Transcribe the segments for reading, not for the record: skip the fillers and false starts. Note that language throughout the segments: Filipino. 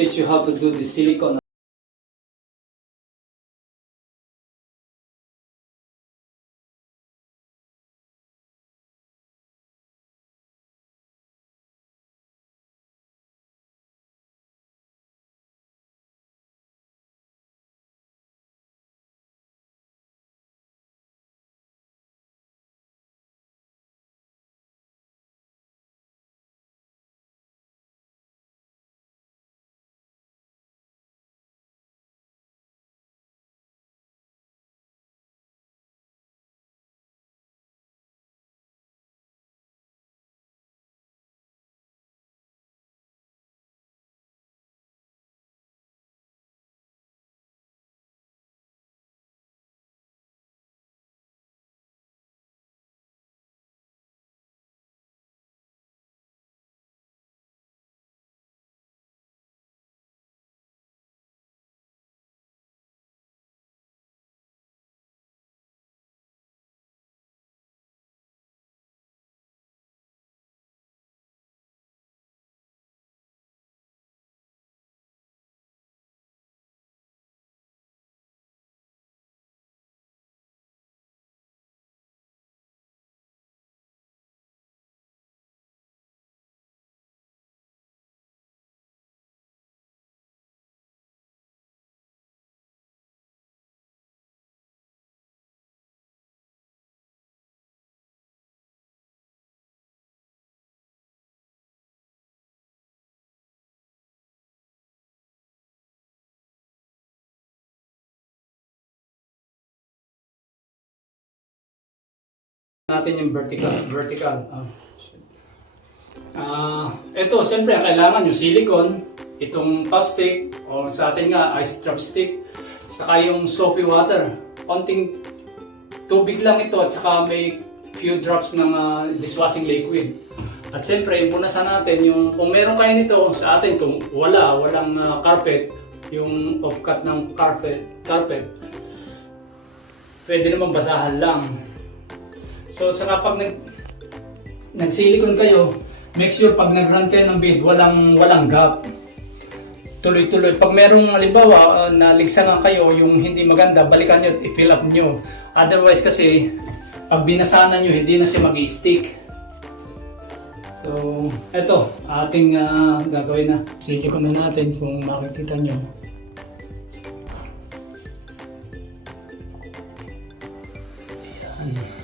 teach you how to do the silicone. Natin yung vertical. Ito, siyempre, kailangan yung silicone, itong pop stick, o sa atin nga, ice drop stick, saka yung soapy water. Konting tubig lang ito, at saka may few drops ng dishwashing liquid. At siyempre, punasan natin yung, kung meron kayo nito sa atin, kung walang carpet, yung off-cut ng carpet, pwede naman basahan lang. So sa kapag nag-silicone kayo, make sure pag nag-run kayo ng bead, walang gap. Tuloy-tuloy. Pag merong halimbawa na ligsangan kayo, yung hindi maganda, balikan nyo at i-fill up nyo. Otherwise kasi, pag binasahan nyo, hindi na siya mag-i-stick. So, eto, ating gagawin na. Silicone na natin kung makikita nyo. Ayan.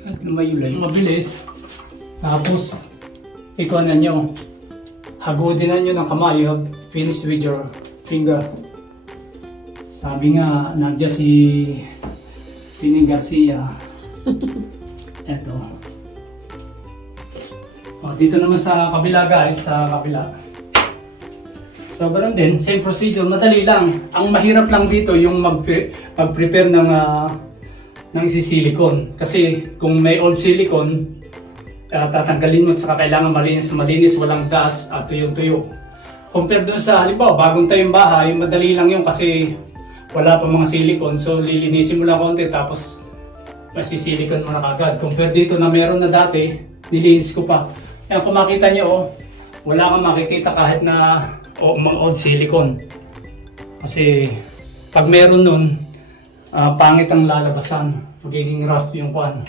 Kahit lumayo lang, mabilis. Tapos, ikuanan nyo. Hagudinan nyo ng kamay. You have finished with your finger. Sabi nga, nandiyan si Tining Garcia. Eto. O, dito naman sa kabila guys, sa kabila. So, ganun din, same procedure, madali lang. Ang mahirap lang dito yung mag-prepare ng silicone. Kasi kung may old silicone, tatanggalin mo at saka kailangan malinis, walang dust at tuyong-tuyo. Compare dun sa halimbawa, bagong tayong bahay, madali lang yun kasi wala pa mga silicone. So lilinisin mo lang konti tapos masisilicone mo na kagad. Compare dito na meron na dati, nilinis ko pa. Kaya kung makita nyo, wala kang makikita kahit na mga old silicone. Kasi pag meron nun, pangit ang lalabasan, magiging rough yung kwan.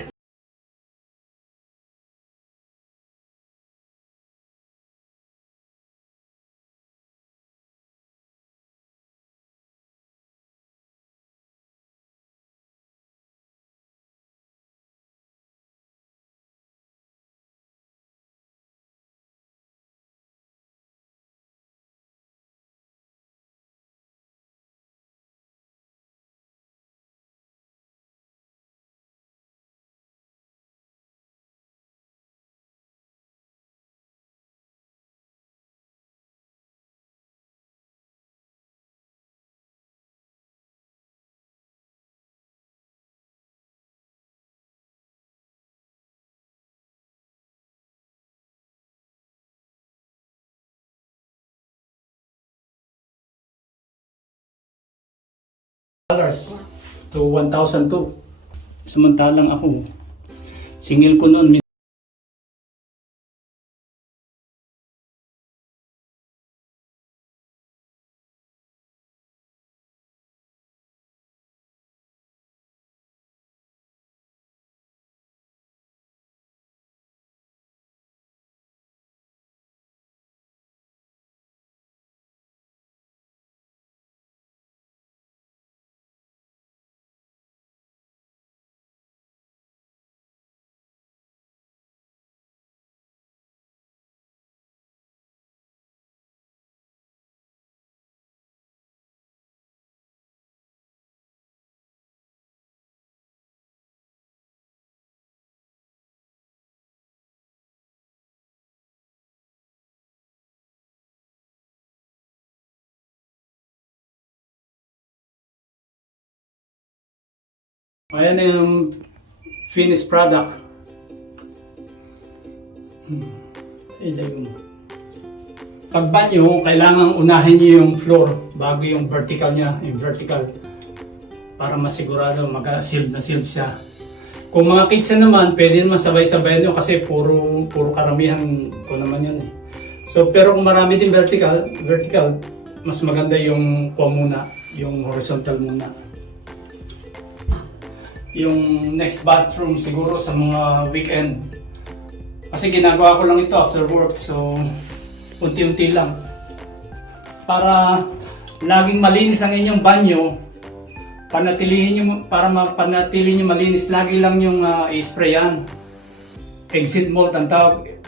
to 1,002. Samantalang ako, singil ko noon. Ayan na yung finished product. Pag banyo, kailangan unahin nyo yung floor bago yung vertical niya, yung vertical. Para masigurado mag-sealed na sealed siya. Kung mga kitchen naman, pwede naman sabay-sabay nyo kasi puro karamihan ko naman yun eh. So, pero kung marami din vertical, mas maganda yung muna, yung horizontal muna. Yung next bathroom siguro sa mga weekend. Kasi ginagawa ko lang ito after work, so unti-unti lang. Para laging malinis ang inyong banyo, para mapanatili nyo malinis, lagi lang yung i-sprayan. Exit mold ang tawag.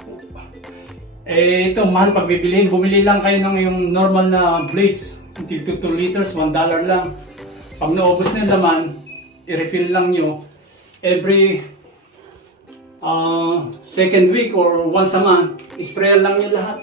Ito, mahal pag bibilihin. Bumili lang kayo ng yung normal na bleach. 2 liters, $1 lang. Pag naubos na yung laman, i-refill lang nyo every second week or once a month. Sprayan lang nyo lahat.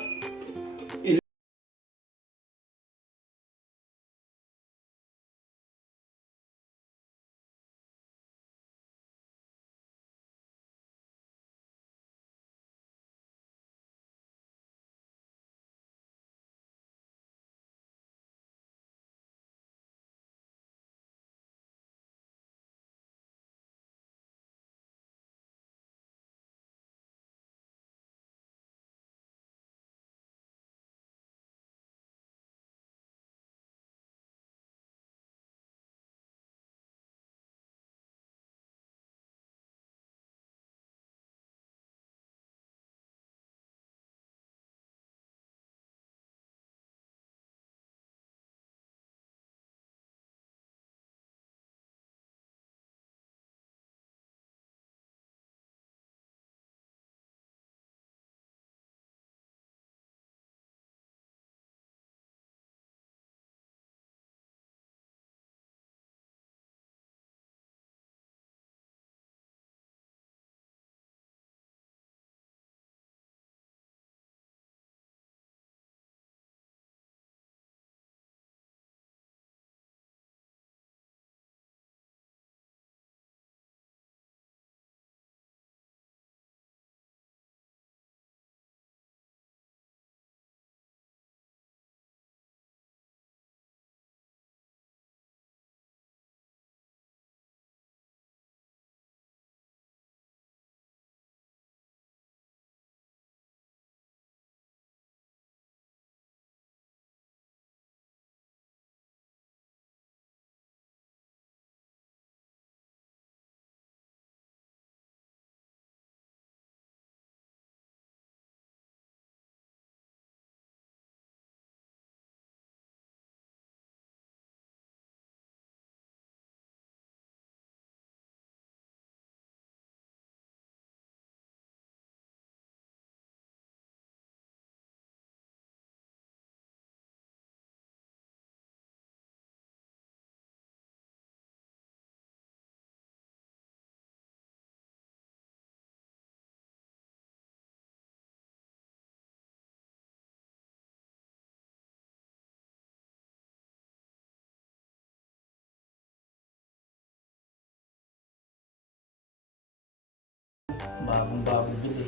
Bagong bili.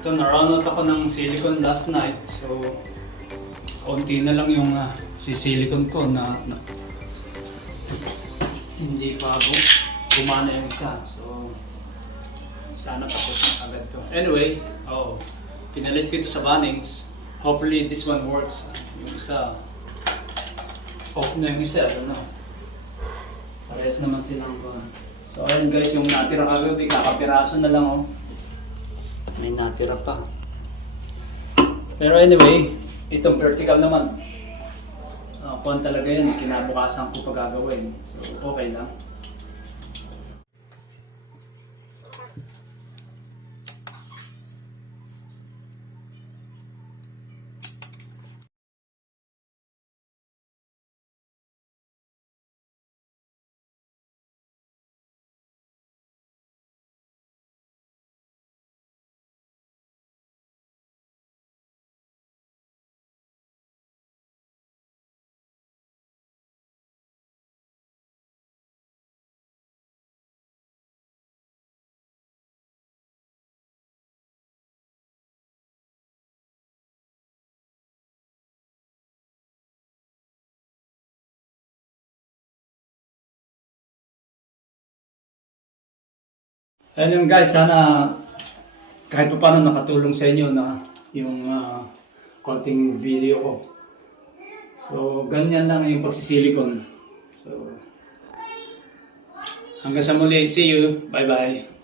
Ito, na-run out ako ng silicone last night. So, konti na lang yung si silicone ko na hindi pa gumana yung isa. So, sana tapos na agad to. Anyway, pinalit ko ito sa Bunnings. Hopefully, this one works. Yung isa, off na yung isa. Ano? Parehas naman silang buwan. So, ayun guys, yung natira kagabi, kakapiraso na lang oh. May natira pa. Pero anyway, itong vertical naman. Kuhan talaga yan, kinabukasan ko pa gagawin. So, okay lang. Ayun yung guys, sana kahit pa paano nakatulong sa inyo na yung konting video ko. So, ganyan lang yung pagsisilikon. So, hanggang sa muli. See you. Bye-bye.